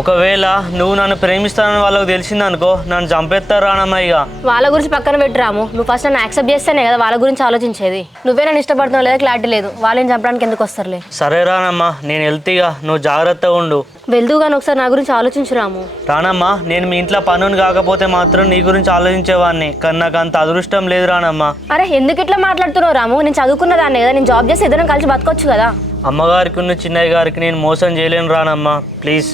ఒకవేళ నువ్వు నన్ను ప్రేమిస్తానని వాళ్ళకి తెలిసిందనుకో నన్ను చంపేస్తారు రానమ్మ. ఇక వాళ్ళ గురించి పక్కన పెట్టి రాము, నువ్వు ఫస్ట్ నన్ను యాక్సెప్ట్ చేస్తేనే కదా వాళ్ళ గురించి ఆలోచించేది. నువ్వే నన్ను ఇష్టపడుతున్నావు లేదా క్లారిటీ లేదు, వాళ్ళని చంపడానికి ఎందుకు వస్తారులే. సరే రానమ్మా, నేను వెళ్తీగా, నువ్వు జాగ్రత్తగా ఉండు. వెళ్తూగాని ఒకసారి నా గురించి ఆలోచించు రాము. రానమ్మా, నేను మీ ఇంట్లో పనుని కాకపోతే మాత్రం నీ గురించి ఆలోచించేవాడిని, కానీ నాకు అంత అదృష్టం లేదు రానమ్మా. అరే ఎందుకు ఇట్లా మాట్లాడుతున్నావు రాము? నేను చదువుకున్న దాన్ని కదా, నేను జాబ్ చేసి ఇద్దరం కలిసి బతకొచ్చు కదా. అమ్మగారికి ఉన్న చిన్నయ్య గారికి నేను మోసం చేయలేను రానమ్మా, ప్లీజ్.